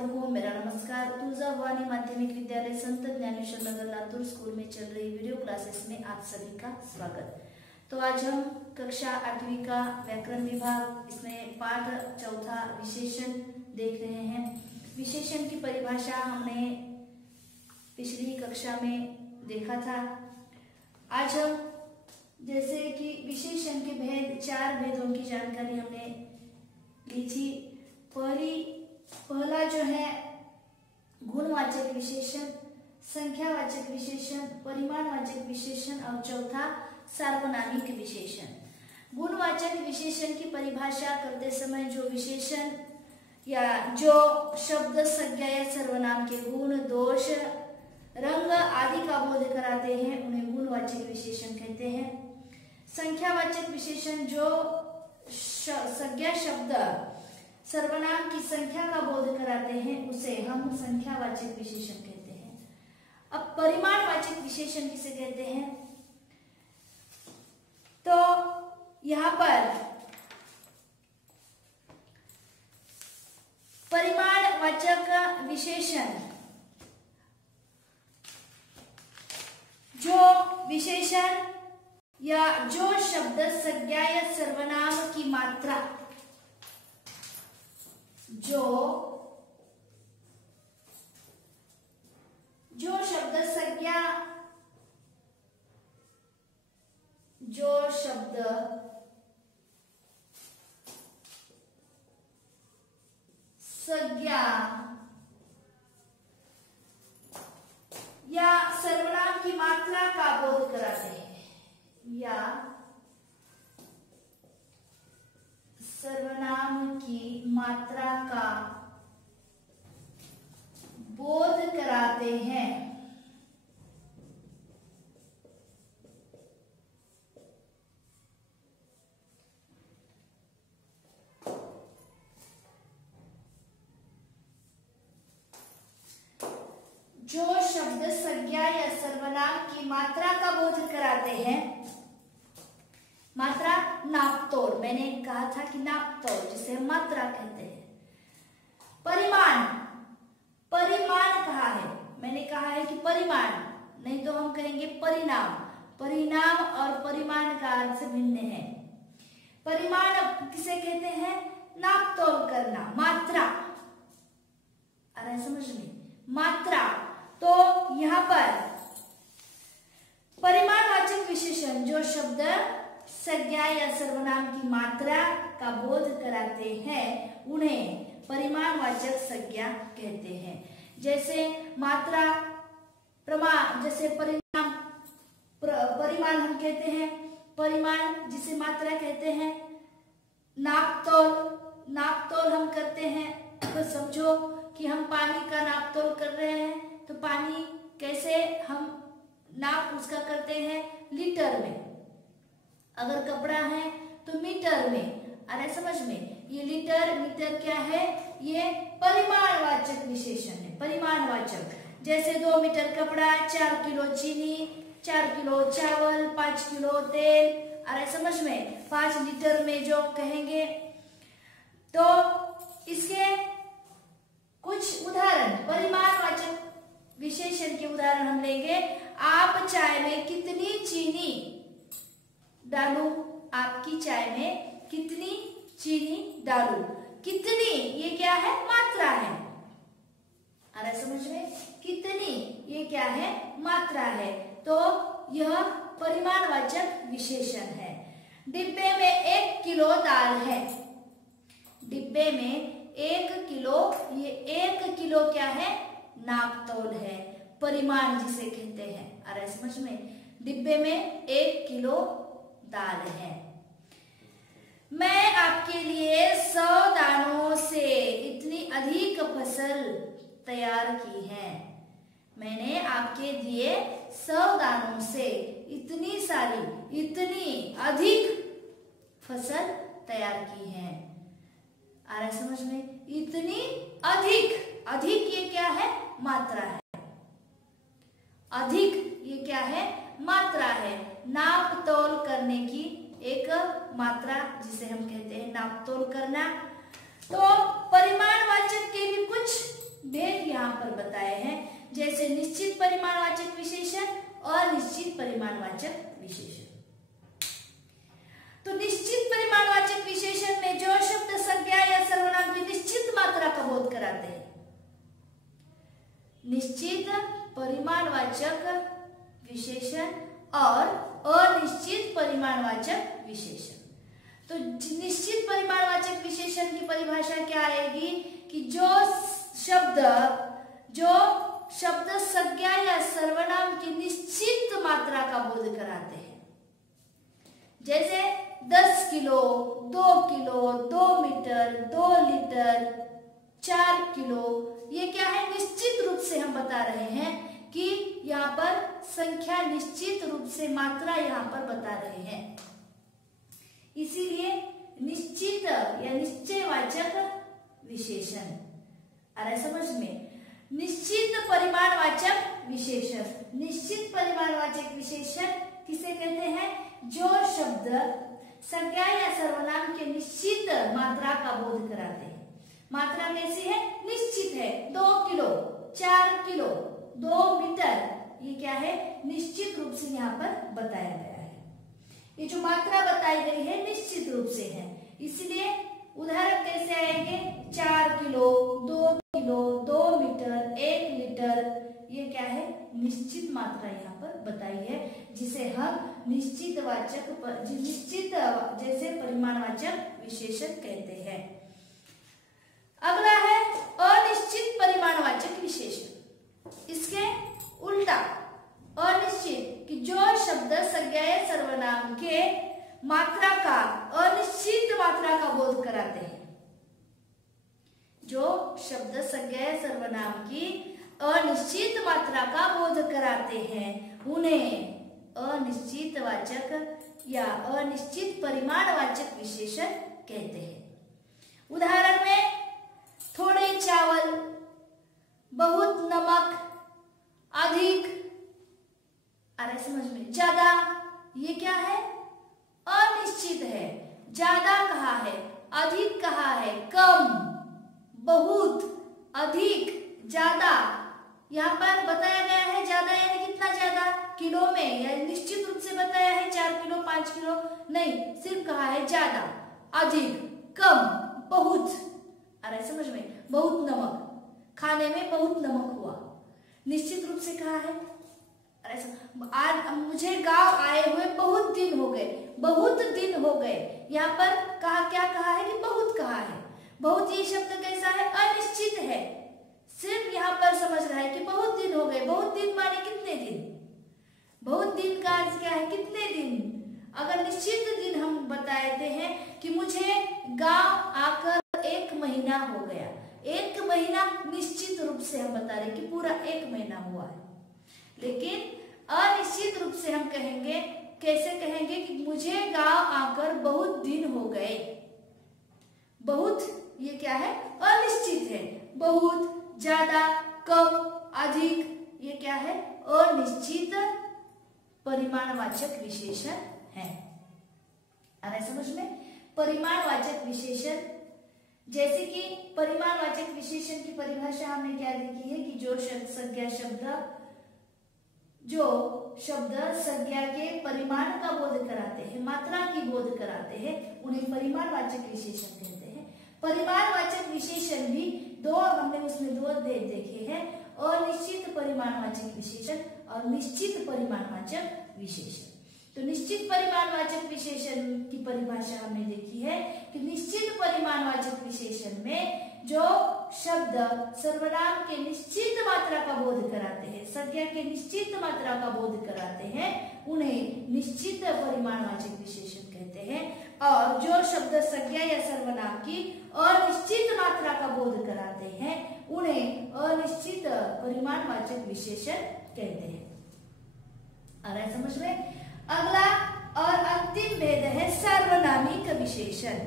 छात्रों को मेरा नमस्कार। तुलजा भवानी माध्यमिक विद्यालय संत ज्ञानेश्वर नगर लातूर स्कूल में चल रही वीडियो क्लासेस में आप सभी का स्वागत। तो आज हम कक्षा 8वीं का व्याकरण विभाग इसमें पाठ चौथा विशेषण देख रहे हैं। विशेषण की परिभाषा हमने पिछली कक्षा में देखा था। आज हम जैसे कि विशेषण के भेद, 4 भेदों की जानकारी हमने ली थी। पहला जो है गुणवाचक विशेषण, संख्यावाचक विशेषण, परिमाणवाचक विशेषण और चौथा सार्वनामिक विशेषण। गुणवाचक विशेषण की परिभाषा करते समय जो विशेषण या जो शब्द संज्ञा या सर्वनाम के गुण, दोष, रंग आदि का बोध कराते हैं उन्हें गुणवाचक विशेषण कहते हैं। संख्यावाचक विशेषण जो संज्ञा शब्द सर्वनाम की संख्या का बोध कराते हैं उसे हम संख्यावाचक विशेषण कहते हैं। अब परिमाणवाचक विशेषण किसे कहते हैं? तो यहाँ पर परिमाणवाचक विशेषण जो विशेषण या जो शब्द संज्ञा या सर्वनाम की मात्रा जो शब्द संज्ञा या सर्वनाम की मात्रा का बोध कराते हैं या सर्वनाम की मात्रा का बोध कराते हैं जो शब्द संज्ञा या सर्वनाम की मात्रा का बोध कराते हैं। मात्रा नापतोल, मैंने कहा था कि नापतोल जिसे हम मात्रा कहते हैं। परिमाण, परिमाण कहा है? मैंने कहा है कि परिमाण, नहीं तो हम कहेंगे परिणाम। परिणाम और परिमाण का अर्थ भिन्न है। परिमाण किसे कहते हैं? नापतोल करना, मात्रा। आ रहा है समझ में? मात्रा। तो यहाँ पर परिमाणवाचक विशेषण जो शब्द संज्ञा या सर्वनाम की मात्रा का बोध कराते हैं उन्हें परिमाणवाचक संज्ञा कहते हैं। जैसे मात्रा, प्रमाण, जैसे परिणाम, परिमाण हम कहते हैं। परिमाण जिसे मात्रा कहते हैं। नापतोल, नापतोल हम करते हैं। समझो कि हम पानी का नापतोल कर रहे हैं तो पानी कैसे हम नाप उसका करते हैं? लीटर में। अगर कपड़ा है तो मीटर में। अरे समझ में? ये लीटर, मीटर क्या है? ये परिमाणवाचक विशेषण है। परिमाणवाचक, जैसे 2 मीटर कपड़ा, 4 किलो चीनी, 4 किलो चावल, 5 किलो तेल। अरे समझ में? 5 लीटर में जो कहेंगे। तो इसके कुछ उदाहरण, परिमाणवाचक विशेषण के उदाहरण हम लेंगे। आप चाय में कितनी चीनी डालूं? आपकी चाय में कितनी चीनी डालूं? कितनी ये क्या है? मात्रा है। आ रहा समझ में? कितनी ये क्या है? मात्रा है। तो यह परिमाणवाचक विशेषण है। डिब्बे में 1 किलो दाल है। डिब्बे में 1 किलो, ये 1 किलो क्या है? नापतोल है, परिमाण जिसे कहते हैं। आ रहा है समझ में? डिब्बे में 1 किलो दाल है। मैं आपके लिए 100 दानों से इतनी अधिक फसल तैयार की है। मैंने आपके लिए 100 दानों से इतनी सारी, इतनी अधिक फसल तैयार की है। आ रहा है समझ में? इतनी अधिक, अधिक ये क्या है? मात्रा है। अधिक ये क्या है? मात्रा है। नाप तोल करने की एक मात्रा जिसे हम कहते हैं नाप तोल करना। तो परिमाणवाचक के भी कुछ भेद यहाँ पर बताए हैं, जैसे निश्चित परिमाणवाचक विशेषण और निश्चित परिमाणवाचक विशेषण। तो निश्चित परिमाणवाचक विशेषण में जो शब्द संज्ञा या सर्वनाम की निश्चित मात्रा का बोध कराते हैं, निश्चित परिमाणवाचक विशेषण और अनिश्चित परिमाणवाचक विशेषण। तो निश्चित परिमाणवाचक विशेषण की परिभाषा क्या आएगी कि जो शब्द संज्ञा या सर्वनाम की निश्चित मात्रा का बोध कराते हैं, जैसे 10 kilo, 2 kilo, 2 metre, 2 litre, 4 kilo, ये क्या है, निश्चित रूप से हम बता रहे हैं कि यहाँ पर संख्या निश्चित रूप से मात्रा यहाँ पर बता रहे हैं, इसीलिए निश्चित या निश्चयवाचक विशेषण। आ रहा है समझ में? निश्चित परिमाणवाचक विशेषण, निश्चित परिमाणवाचक विशेषण किसे कहते हैं? जो शब्द संज्ञा या सर्वनाम के निश्चित मात्रा का बोध कराते हैं। मात्रा कैसी है? निश्चित है। 2 किलो, 4 किलो, 2 मीटर, ये क्या है? निश्चित रूप से यहाँ पर बताया गया है। ये जो मात्रा बताई गई है निश्चित रूप से है, इसलिए उदाहरण कैसे आएंगे? 4 किलो, 2 किलो, 2 मीटर, 1 लीटर, ये क्या है? निश्चित मात्रा यहाँ पर बताई है, जिसे हम निश्चित जैसे परिमाणवाचक विशेषण कहते हैं। अगला है अनिश्चित परिमाणवाचक विशेषण। इसके उल्टा अनिश्चित कि जो शब्द संज्ञा या सर्वनाम के मात्रा का अनिश्चित मात्रा का बोध कराते हैं, जो शब्द संज्ञा या सर्वनाम की अनिश्चित मात्रा का बोध कराते हैं, उन्हें अनिश्चितवाचक या अनिश्चित परिमाणवाचक विशेषण कहते हैं। उदाहरण में थोड़े चावल, बहुत नमक, अधिक, आ रहा है समझ में? ज्यादा, ये क्या है? अनिश्चित है। ज्यादा कहा है, अधिक कहा है, कम, बहुत, अधिक, ज्यादा, यहाँ पर बताया गया है। ज्यादा यानी कितना ज्यादा? किलो में, या निश्चित रूप से बताया है 4 किलो, 5 किलो नहीं, सिर्फ कहा है ज्यादा, अधिक, कम, बहुत। आ रहा है समझ में? बहुत नमक, खाने में बहुत नमक हुआ, निश्चित रूप से कहा है। आज मुझे गांव आए हुए बहुत दिन हो गए, बहुत दिन हो गए, यहाँ पर कहा, क्या कहा है? कि बहुत कहा है। बहुत ये शब्द कैसा है? अनिश्चित है। सिर्फ यहाँ पर समझ रहा है कि बहुत दिन हो गए। बहुत दिन माने कितने दिन? बहुत दिन का अर्थ क्या है? कितने दिन। अगर निश्चित दिन हम बताते हैं कि मुझे गांव आकर 1 महीना हो गया, 1 महीना निश्चित रूप से हम बता रहे कि पूरा 1 महीना हुआ है। लेकिन अनिश्चित रूप से हम कहेंगे, कैसे कहेंगे? कि मुझे गांव आकर बहुत दिन हो गए। बहुत, ये क्या है? अनिश्चित है। बहुत, ज्यादा, कम, अधिक, ये क्या है? अनिश्चित परिमाणवाचक विशेषण है। आ रहा है समझ में? परिमाणवाचक विशेषण, जैसे कि परिमाणवाचक विशेषण की परिभाषा हमने क्या देखी है कि जो शब्द संज्ञा के परिमाण का बोध कराते हैं, मात्रा की बोध कराते हैं, उन्हें परिमाणवाचक विशेषण कहते हैं। परिमाणवाचक विशेषण भी हमने उसमें 2 देखे हैं, अनिश्चित परिमाणवाचक विशेषण और निश्चित परिमाणवाचक विशेषण। तो निश्चित परिमाणवाचक विशेषण की परिभाषा हमने देखी है कि निश्चित परिमाणवाचक विशेषण में जो शब्द सर्वनाम के निश्चित मात्रा का बोध कराते हैं, संज्ञा के निश्चित मात्रा का बोध कराते हैं, उन्हें निश्चित परिमाणवाचक विशेषण कहते हैं। और जो शब्द संज्ञा या सर्वनाम की अनिश्चित मात्रा का बोध कराते हैं, उन्हें अनिश्चित परिमाणवाचक विशेषण कहते हैं। आ रहा है समझ में? अगला और अंतिम भेद है सार्वनामिक विशेषण।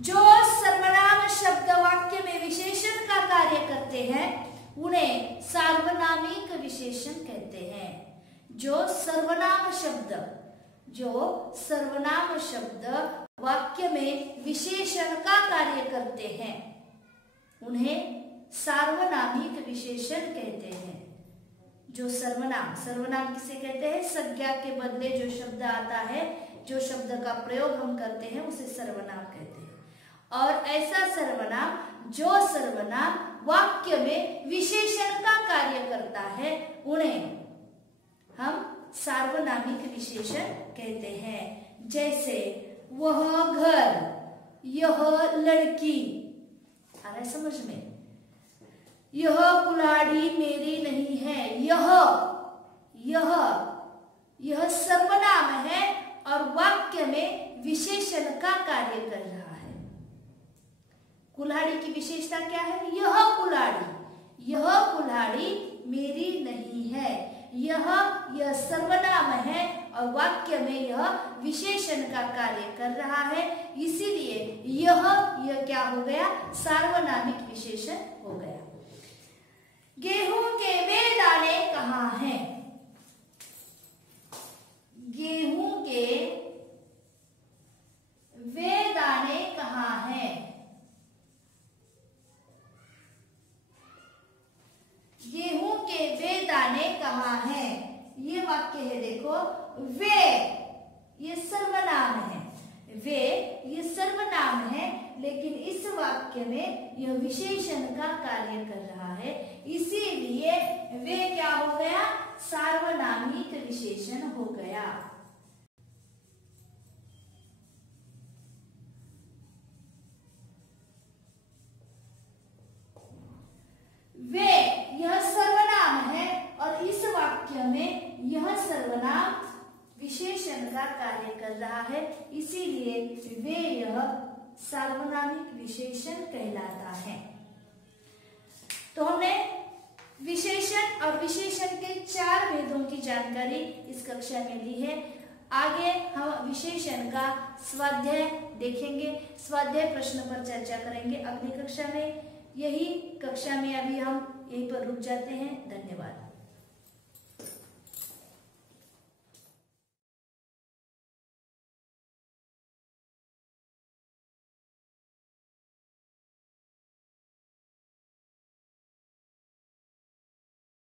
जो सर्वनाम शब्द वाक्य में विशेषण का कार्य करते हैं, उन्हें सार्वनामिक विशेषण कहते हैं। जो सर्वनाम शब्द वाक्य में विशेषण का कार्य करते हैं, उन्हें सार्वनामिक विशेषण कहते हैं। जो सर्वनाम, सर्वनाम किसे कहते हैं? संज्ञा के बदले जो शब्द आता है, जो शब्द का प्रयोग हम करते हैं उसे सर्वनाम कहते हैं। और ऐसा सर्वनाम, जो सर्वनाम वाक्य में विशेषण का कार्य करता है, उन्हें हम सार्वनामिक विशेषण कहते हैं। जैसे वह घर, यह लड़की, आ रहा है समझ में? यह कुल्हाड़ी मेरी नहीं है। यह सर्वनाम है और वाक्य में विशेषण का कार्य कर रहा है। कुल्हाड़ी की विशेषता क्या है? यह कुल्हाड़ी मेरी नहीं है। यह सर्वनाम है और वाक्य में यह विशेषण का कार्य कर रहा है, इसीलिए यह क्या हो गया? सार्वनामिक विशेषण हो गया। गेहूं के वे दाने कहाँ हैं? गेहूं के वे दाने कहाँ हैं? गेहूं के वे दाने कहाँ हैं? ये वाक्य है, देखो। वे ये सर्वनाम है, वे ये सर्वनाम है, लेकिन इस वाक्य में यह विशेषण का कार्य कर रहा है, इसीलिए वे क्या हो गया? सार्वनामिक विशेषण हो गया। वे यह सर्वनाम है और इस वाक्य में यह सर्वनाम विशेषण का कार्य कर रहा है, इसीलिए वे यह सार्वनामिक विशेषण कहलाता है। तो हमने विशेषण और विशेषण के 4 भेदों की जानकारी इस कक्षा में ली है। आगे हम विशेषण का स्वाध्याय देखेंगे, स्वाध्याय प्रश्न पर चर्चा करेंगे अगली कक्षा में। यही कक्षा में अभी हम यहीं पर रुक जाते हैं। धन्यवाद।